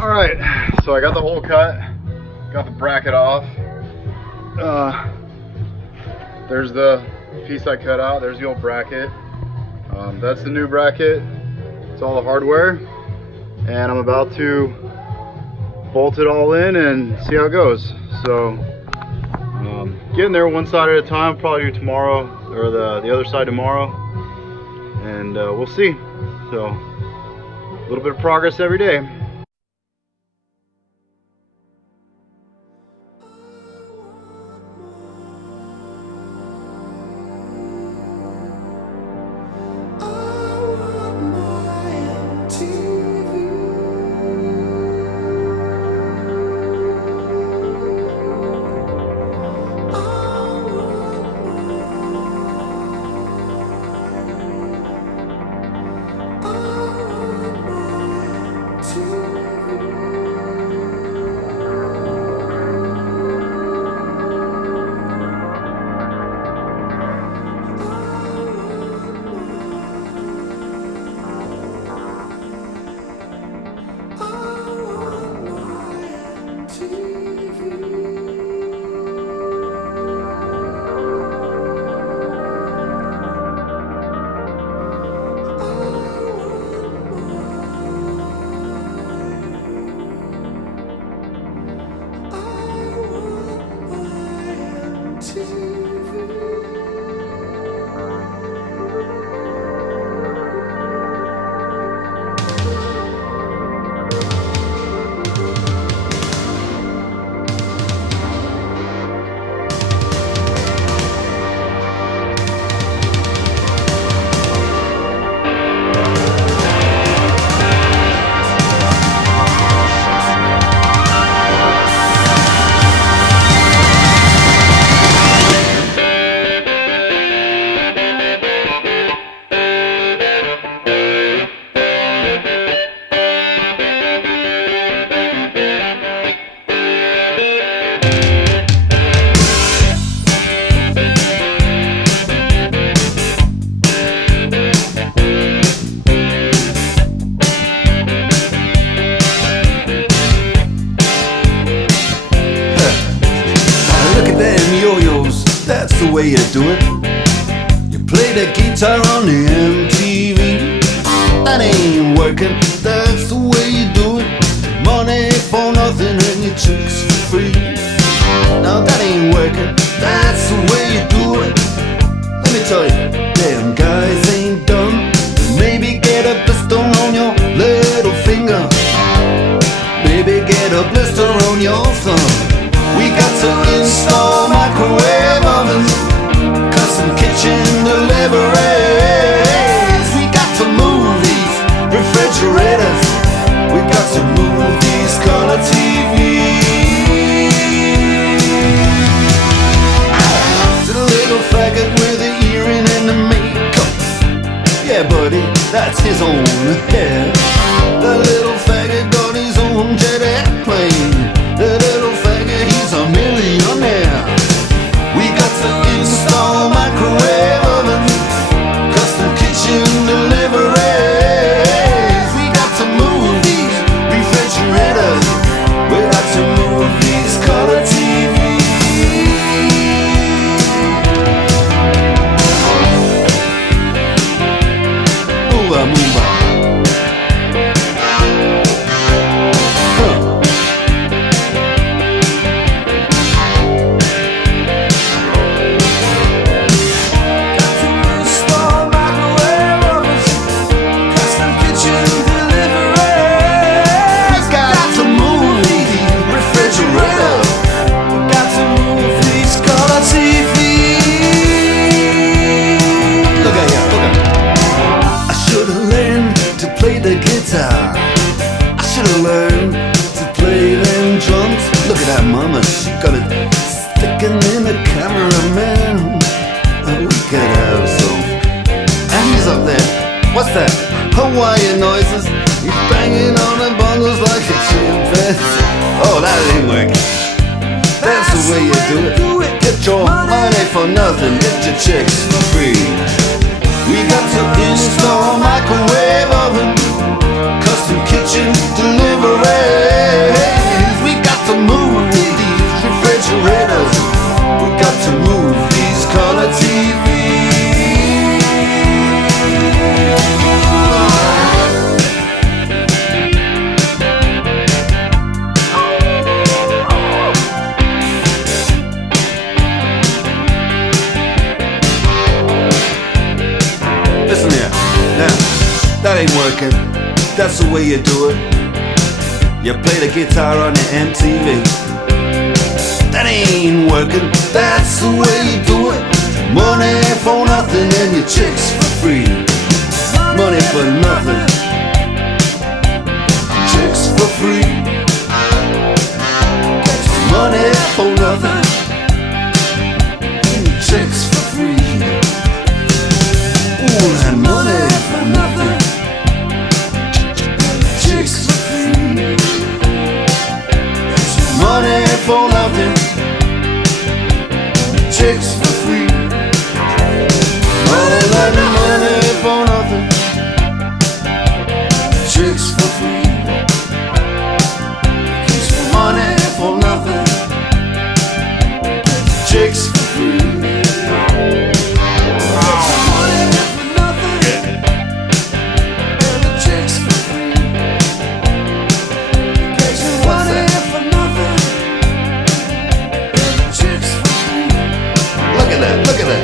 Alright, so I got the hole cut, got the bracket off. There's the piece I cut out, there's the old bracket. That's the new bracket, it's all the hardware. And I'm about to bolt it all in and see how it goes. So, getting there one side at a time, probably do tomorrow, or the other side tomorrow. And we'll see. So, a little bit of progress every day. That's the way you do it. You play the guitar on the MTV. That ain't working, that's the way you do it. Money for nothing and your chicks for free. Now that ain't working, that's the way you do it. Let me tell you, damn guys ain't dumb. Maybe get a blister on your little finger. Maybe get a blister on your thumb. We got to install microwave ovens, custom kitchen deliveries. We got to move these refrigerators. We got to move these color TVs. To the little faggot with the earring and the makeup. Yeah, buddy, that's his own hair. The little faggot got his own jet airplane. The little faggot, he's a millionaire. We got to install microwave ovens, custom kitchen deliveries. We got to move these refrigerators. We got to move these color TVs. Move on, move on. I should've learned to play them drums. Look at that mama, she got it sticking in the cameraman. Look at her, so. And he's up there. What's that? Hawaiian noises. He's banging on the bongos like a chimpanzee. Oh, that ain't working. That's the way you do it. Get your money for nothing, get your chicks for free. We got to install microwave oven, custom kitchen delivery. that's the way you do it. You play the guitar on the MTV. That ain't working, that's the way you do it. Money for nothing and your chicks for free. Money for nothing, chicks for free. Money for nothing, chicks for free. Ooh, that money for nothing, chicks for free. Money for nothing, chicks for free. Money for nothing, chicks for free. Money for nothing, chicks for free. Look at that.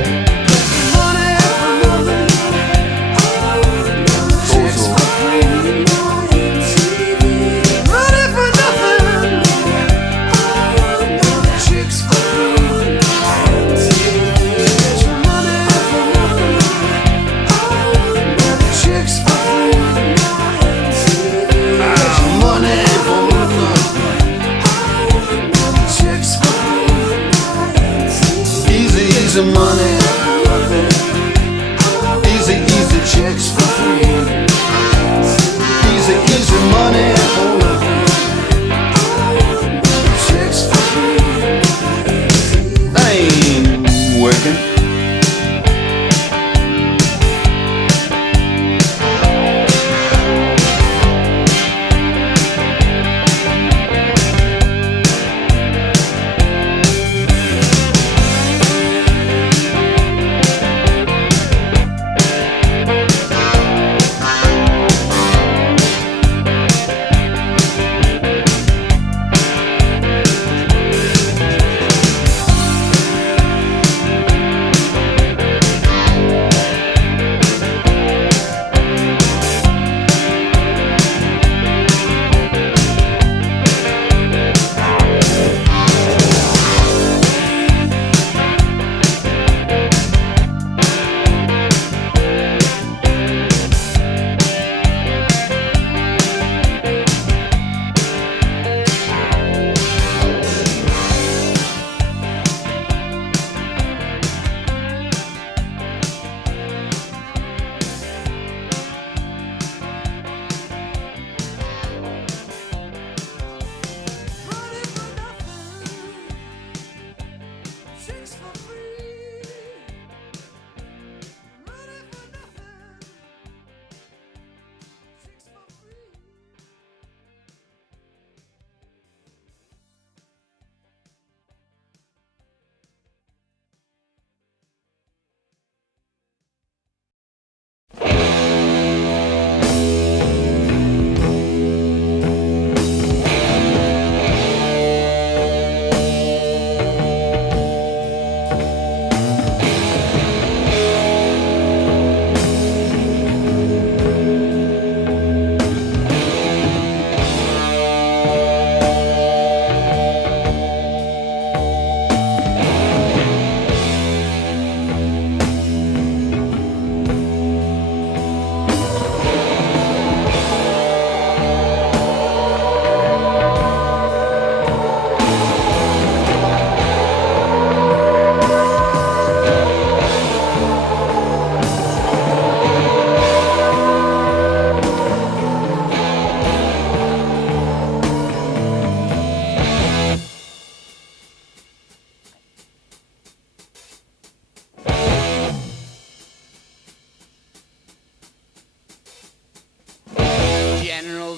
Easy money, easy chicks for free. Easy money for nothing, chicks for free. That ain't working.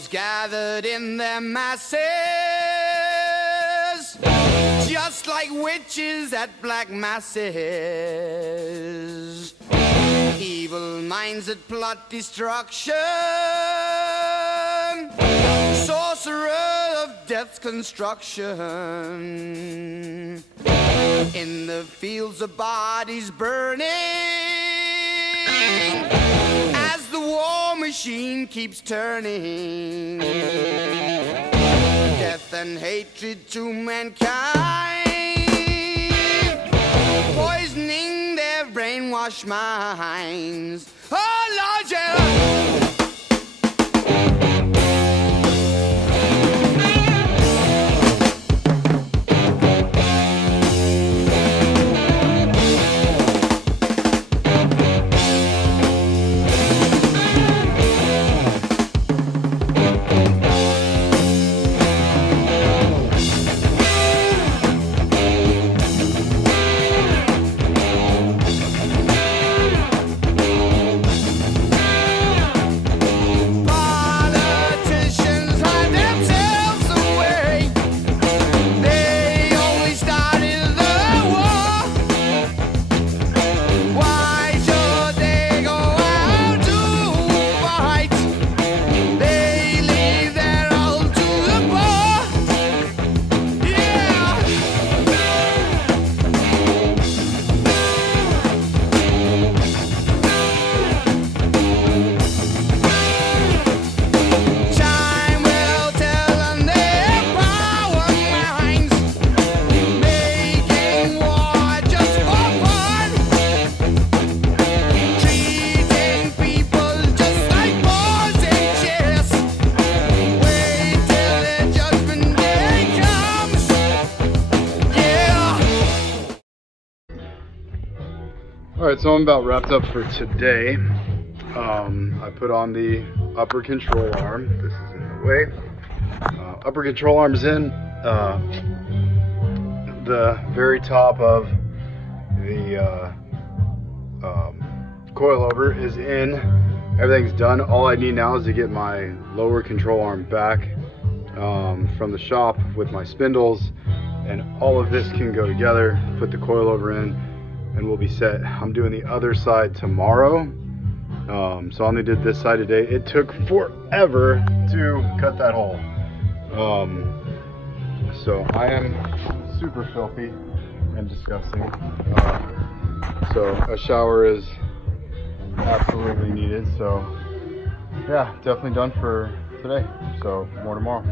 Gathered in their masses, just like witches at black masses. Evil minds that plot destruction, sorcerer of death's construction. In the fields of bodies burning, as the war machine keeps turning. Death and hatred to mankind, poisoning their brainwashed minds. Oh Lord, yeah. Alright, so I'm about wrapped up for today. I put on the upper control arm. This is in the way. Upper control arm's in. The very top of the coilover is in. Everything's done. All I need now is to get my lower control arm back from the shop with my spindles, and all of this can go together. Put the coilover in and we'll be set. I'm doing the other side tomorrow. So I only did this side today. It took forever to cut that hole. So I am super filthy and disgusting. So a shower is absolutely needed. So yeah, definitely done for today. So more tomorrow.